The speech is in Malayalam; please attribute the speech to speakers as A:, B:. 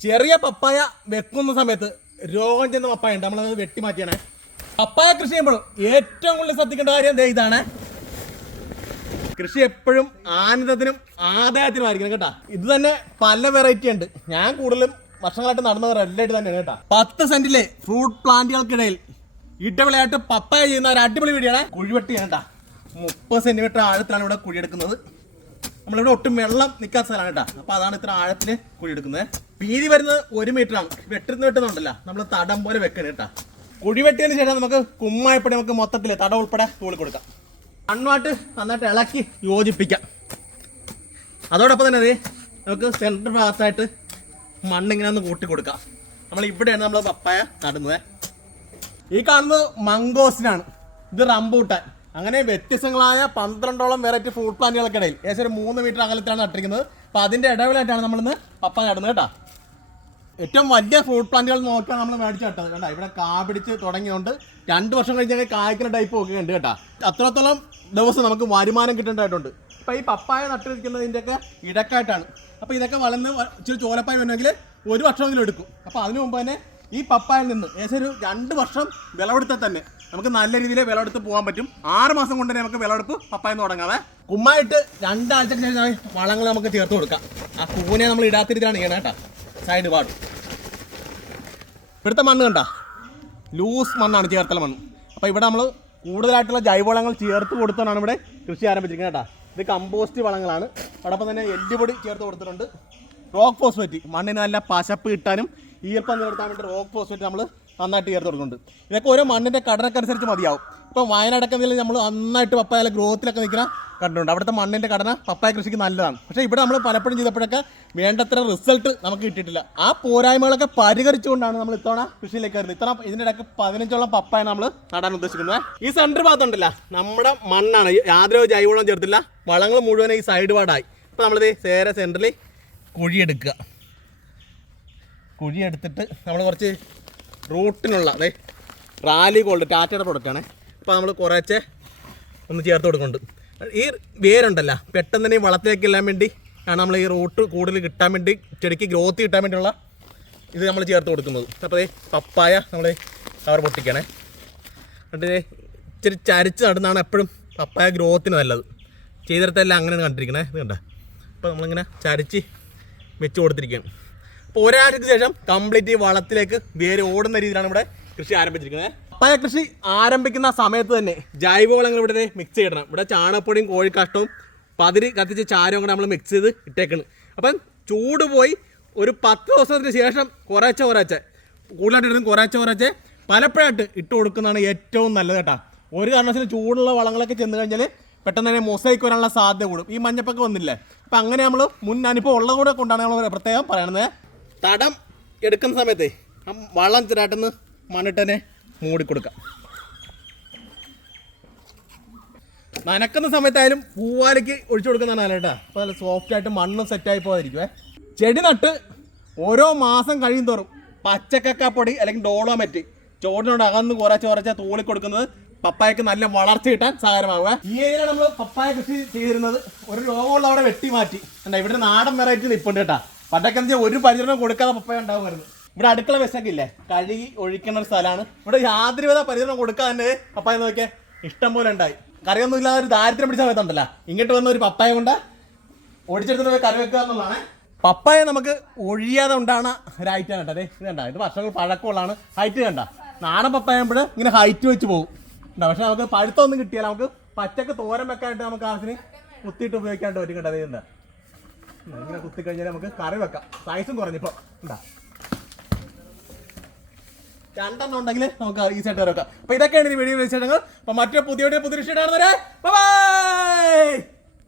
A: ചെറിയ പപ്പായ വെക്കുന്ന സമയത്ത് രോഗം ചെന്ന പപ്പായ ഉണ്ട്. നമ്മളത് വെട്ടി മാറ്റിയാണേ. പപ്പായ കൃഷി ചെയ്യുമ്പോഴും ഏറ്റവും കൂടുതൽ ശ്രദ്ധിക്കേണ്ട കാര്യം ഇതാണ്. കൃഷി എപ്പോഴും ആനന്ദത്തിനും ആദായത്തിനും ആയിരിക്കണം കേട്ടാ. ഇത് തന്നെ പല വെറൈറ്റി ഉണ്ട്. ഞാൻ കൂടുതലും വർഷങ്ങളായിട്ട് നടന്നത് റെഡായിട്ട് തന്നെയാണ് കേട്ടാ. പത്ത് സെന്റിലെ ഫ്രൂട്ട് പ്ലാന്റുകൾക്കിടയിൽ ഇടവിളയായിട്ട് പപ്പായ ചെയ്യുന്ന ഒരു അടിപൊളി വീടിയാണ് കുഴിവെട്ടി കേട്ടാ. മുപ്പത് സെന്റിമീറ്റർ ആഴത്തിലാണ് ഇവിടെ കുഴിയെടുക്കുന്നത്. നമ്മളിവിടെ ഒട്ടും വെള്ളം നിൽക്കാത്ത സ്ഥലമാണ് കേട്ടോ. അപ്പോൾ അതാണ് ഇത്ര ആഴത്തിൽ കുഴിയെടുക്കുന്നത്. വീതി വരുന്നത് ഒരു മീറ്റർ ആണ്. വെട്ടുന്ന വെട്ടുന്നുണ്ടല്ലോ. നമ്മൾ തടം പോലെ വെക്കണം കേട്ടോ. കുഴി വെട്ടിയതിന് ശേഷം നമുക്ക് കുമ്മായപ്പടി നമുക്ക് മൊത്തത്തിൽ തടം ഉൾപ്പെടെ തൂളി കൊടുക്കാം. മണ്ണുമായിട്ട് നന്നായിട്ട് ഇളക്കി യോജിപ്പിക്കാം. അതോടൊപ്പം തന്നെ ദേ നമുക്ക് സെന്റർ ഭാഗത്തായിട്ട് മണ്ണിങ്ങനെ ഒന്ന് കൂട്ടി കൊടുക്കാം. നമ്മൾ ഇവിടെയാണ് നമ്മൾ പപ്പായ നടുന്നത്. ഈ കാണുന്നത് മംഗോസിനാണ്. ഇത് റംബൂട്ടാൻ. അങ്ങനെ വ്യത്യസ്തങ്ങളായ പന്ത്രണ്ടോളം വെറൈറ്റി ഫ്രൂട്ട് പ്ലാന്റുകൾക്കിടയിൽ ഏകദേശം ഒരു മൂന്ന് മീറ്റർ അകലത്തിലാണ് നട്ടിരിക്കുന്നത്. അപ്പോൾ അതിന്റെ ഇടവിലായിട്ടാണ് നമ്മളിന്ന് പപ്പ നടുന്നത് കേട്ടോ. ഏറ്റവും വലിയ ഫ്രൂട്ട് പ്ലാന്റുകൾ നോക്കിയാണ് നമ്മൾ മേടിച്ചിട്ടത് കേട്ടോ. ഇവിടെ കാ പിടിച്ച് തുടങ്ങിയോണ്ട് രണ്ട് വർഷം കഴിഞ്ഞാൽ കായ്ക്കുന്ന ടൈപ്പ് ഒക്കെ ഉണ്ട് കേട്ടോ. അത്രത്തോളം ദിവസം നമുക്ക് വരുമാനം കിട്ടേണ്ടതായിട്ടുണ്ട്. ഇപ്പം ഈ പപ്പായ നട്ടിരിക്കുന്നതിന്റെയൊക്കെ ഇടക്കായിട്ടാണ്. അപ്പോൾ ഇതൊക്കെ വളർന്ന് ഇച്ചിരി ചോലപ്പായ വന്നെങ്കിൽ ഒരു വർഷമെങ്കിലും എടുക്കും. അപ്പോൾ അതിനു മുമ്പ് തന്നെ ഈ പപ്പായിൽ നിന്ന് ഏകദേശം ഒരു രണ്ട് വർഷം വിളവെടുത്താൽ തന്നെ നമുക്ക് നല്ല രീതിയിൽ വിളവെടുത്ത് പോകാൻ പറ്റും. ആറ് മാസം കൊണ്ട് തന്നെ നമുക്ക് വിളവെടുപ്പ് പപ്പായെന്ന് തുടങ്ങാവേ കുമ്മായിട്ട് രണ്ടാഴ്ചക്ക് ശേഷം വളങ്ങൾ നമുക്ക് ചേർത്ത് കൊടുക്കാം. ആ കൂനെ നമ്മൾ ഇടാത്തിരിച്ചാണ് ചെയ്യണം കേട്ടോ. സൈഡ് പാടും. ഇവിടുത്തെ മണ്ണ് കണ്ട? ലൂസ് മണ്ണാണ് ചേർത്തല മണ്ണ്. അപ്പോൾ ഇവിടെ നമ്മൾ കൂടുതലായിട്ടുള്ള ജൈവവളങ്ങൾ ചേർത്ത് കൊടുത്താണ് ഇവിടെ കൃഷി ആരംഭിച്ചിരിക്കുന്നത് കേട്ടോ. ഇത് കമ്പോസ്റ്റ് വളങ്ങളാണ്. അതോടൊപ്പം തന്നെ എല്ലുപൊടി ചേർത്ത് കൊടുത്തിട്ടുണ്ട്. റോക്ക് ഫോസ്ഫേറ്റ് മണ്ണിന് നല്ല പശപ്പ് കിട്ടാനും ഈർപ്പം നിലനിർത്താൻ വേണ്ടി റോക്ക് ഫോസ്ഫേറ്റ് നമ്മൾ നന്നായിട്ട് ചേർത്ത് കൊടുക്കുന്നുണ്ട്. ഇതൊക്കെ ഓരോ മണ്ണിന്റെ ഘടനയ്ക്ക് അനുസരിച്ച് മതിയാവും. ഇപ്പോൾ വയനാടൊക്കെ നമ്മൾ നന്നായിട്ട് പപ്പായ ഗ്രോത്തിലൊക്കെ നിൽക്കുന്ന കണ്ടിട്ടുണ്ട് അവിടുത്തെ മണ്ണിന്റെ ഘടന പപ്പായ കൃഷിക്ക് നല്ലതാണ്. പക്ഷേ ഇവിടെ നമ്മൾ പലപ്പോഴും ചെയ്തപ്പോഴൊക്കെ വേണ്ടത്ര റിസൾട്ട് നമുക്ക് കിട്ടിയിട്ടില്ല. ആ പോരായ്മകളൊക്കെ പരിഹരിച്ചുകൊണ്ടാണ് നമ്മൾ ഇത്തവണ കൃഷിയിലേക്ക് വരുന്നത്. ഇത്തവണ ഇതിന്റെ ഇടയ്ക്ക് പതിനഞ്ചോളം പപ്പായ നമ്മൾ നടാൻ ഉദ്ദേശിക്കുന്നത്. ഈ സെന്റർ ഭാഗത്തുണ്ടല്ല. നമ്മുടെ മണ്ണാണ്. യാതൊരു ജൈവവളം ചേർത്തില്ല വളങ്ങൾ മുഴുവൻ ഈ സൈഡ് പാടായി. ഇപ്പോൾ നമ്മളിത് നേരെ സെന്ററിൽ കുഴിയെടുക്കുക. കുഴിയെടുത്തിട്ട് നമ്മൾ കുറച്ച് റൂട്ടിനുള്ള അതെ റാലി ഗോൾഡ് ടാറ്റയുടെ പ്രൊഡക്റ്റാണ് അപ്പോൾ നമ്മൾ കുറേശ്ശെ ഒന്ന് ചേർത്ത് കൊടുക്കുന്നുണ്ട്. ഈ വേരുണ്ടല്ലോ പെട്ടെന്ന് തന്നെ വളത്തിലേക്ക് ഇല്ലാൻ വേണ്ടി ആണ് നമ്മൾ ഈ റൂട്ട് കൂടുതൽ കിട്ടാൻ വേണ്ടി ചെടിക്ക് ഗ്രോത്ത് കിട്ടാൻ വേണ്ടിയുള്ള ഇത് നമ്മൾ ചേർത്ത് കൊടുക്കുന്നത്. അപ്പോൾ പപ്പായ നമ്മൾ കവർ പൊട്ടിക്കണേ. എന്നിട്ട് ഇച്ചിരി ചരിച്ച് നടുന്നതാണ് എപ്പോഴും പപ്പായ ഗ്രോത്തിന് നല്ലത്. ചെയ്തിടത്തെല്ലാം അങ്ങനെയാണ് കണ്ടിരിക്കണേ ഇത് കണ്ട? അപ്പോൾ നമ്മളിങ്ങനെ ചരിച്ച് വെച്ച് കൊടുത്തിരിക്കുകയാണ്. അപ്പോൾ ഒരാഴ്ചക്ക് ശേഷം കംപ്ലീറ്റ് വളത്തിലേക്ക് വേര് ഓടുന്ന രീതിയിലാണ് ഇവിടെ കൃഷി ആരംഭിച്ചിരിക്കുന്നത് പപ്പായ കൃഷി ആരംഭിക്കുന്ന സമയത്ത് തന്നെ ജൈവവളങ്ങൾ ഇവിടെ മിക്സ് ചെയ്യണം. ഇവിടെ ചാണകപ്പൊടിയും കോഴിക്കാഷ്ടവും പതിരി കത്തിച്ച് ചാരവും കൂടെ നമ്മൾ മിക്സ് ചെയ്ത് ഇട്ടേക്കണം. അപ്പം ചൂട് പോയി ഒരു പത്ത് ദിവസത്തിന് ശേഷം കുറേച്ച കുറേച്ച കൂടുതലായിട്ട് ഇടുന്ന കുറേച്ച കുറേശ്ശെ പലപ്പോഴായിട്ട് ഇട്ട് കൊടുക്കുന്നതാണ് ഏറ്റവും നല്ലത് കേട്ടോ. ഒരു കാരണവശാലും ചൂടുള്ള വളങ്ങളൊക്കെ ചെന്ന് കഴിഞ്ഞാൽ പെട്ടെന്ന് തന്നെ മൊസൈക്ക് വരാനുള്ള സാധ്യത കൂടും. ഈ മഞ്ഞപ്പൊക്കെ വന്നില്ലേ? അപ്പം അങ്ങനെ നമ്മൾ മുൻ അനുഭവം ഉള്ളത് കൂടെ കൊണ്ടാണ് നമ്മൾ പ്രത്യേകം പറയണത്. തടം എടുക്കുന്ന സമയത്തേ വളം ചെറുതായിട്ടൊന്ന് മണ്ണിട്ട് മൂടിക്കൊടുക്കാം. നനക്കുന്ന സമയത്തായാലും പൂവാലയ്ക്ക് ഒഴിച്ചു കൊടുക്കുന്നതാണ് നല്ല കേട്ടോ. അപ്പോൾ നല്ല സോഫ്റ്റ് ആയിട്ട് മണ്ണ് സെറ്റായി പോകാതിരിക്കുവേ. ചെടി നട്ട് ഓരോ മാസം കഴിയും തോറും പച്ചക്കക്കാപ്പൊടി അല്ലെങ്കിൽ ഡോളോമെറ്റ് ചോടിനോട് അകന്ന് കുറച്ച് കുറച്ച് തൂളി കൊടുക്കുന്നത് പപ്പായക്ക് നല്ല വളർച്ച കിട്ടാൻ സഹായമാവുക ഈ ഏരിയയിൽ നമ്മൾ പപ്പായ കൃഷി ചെയ്തിരുന്നത്. ഒരു രോഗമുള്ള അവിടെ വെട്ടി മാറ്റി. ഇവിടെ നാടൻ വെറൈറ്റി നിൽപ്പുണ്ട് കേട്ടാ. പണ്ടൊക്കെ ഒരു പരിചരണം കൊടുക്കാതെ പപ്പായ ഉണ്ടാവുമായിരുന്നു. ഇവിടെ അടുക്കള വിശക്ക് ഇല്ലേ കഴുകി ഒഴിക്കുന്ന ഒരു സ്ഥലമാണ് ഇവിടെ യാതൊരുവിധ പരിചരണം കൊടുക്കാതെ പപ്പായ നോക്കിയാൽ ഇഷ്ടം പോലെ ഉണ്ടായി. കറിയൊന്നും ഇല്ലാതെ ഒരു ദാരിദ്ര്യം പിടിച്ച സമയത്തുണ്ടല്ലോ. ഇങ്ങോട്ട് വന്ന ഒരു പപ്പായ കൊണ്ട് ഒടിച്ചെടുത്തിട്ട് പോയി കറി വെക്കുക എന്നുള്ളതാണ്. പപ്പായ നമുക്ക് ഒഴിയാതെ ഉണ്ടാകുന്ന ഒരു ഹൈറ്റ് കേട്ടോ. അതെ ഇത് കണ്ട? ഇത് വർഷങ്ങൾ പഴക്കമുള്ളതാണ്. ഹൈറ്റ് കണ്ട? നാടൻ പപ്പായ ആകുമ്പോൾ ഇങ്ങനെ ഹൈറ്റ് വെച്ച് പോകും. കണ്ടോ? പക്ഷെ നമുക്ക് പഴുത്തൊന്നും കിട്ടിയാൽ നമുക്ക് പച്ചക്ക് തോരൻ വെക്കാനായിട്ട് നമുക്ക് ആവശ്യത്തിന് കുത്തിയിട്ട് ഉപയോഗിക്കാണ്ട് പറ്റും കേട്ടോ. അതേ ഇങ്ങനെ കുത്തി കഴിഞ്ഞാൽ നമുക്ക് കറി വെക്കാം. സൈസും കുറഞ്ഞിപ്പോൾ ഉണ്ടാ രണ്ടെണ്ണം ഉണ്ടെങ്കിൽ നമുക്ക് ഈസി ആയിട്ട് വരാം അപ്പൊ ഇതൊക്കെയാണ് ഈ വീഡിയോ വിശേഷങ്ങൾ. അപ്പൊ മറ്റൊരു പുതിയ പുതിയ വിഷയമാണെന്നവരെ ബൈ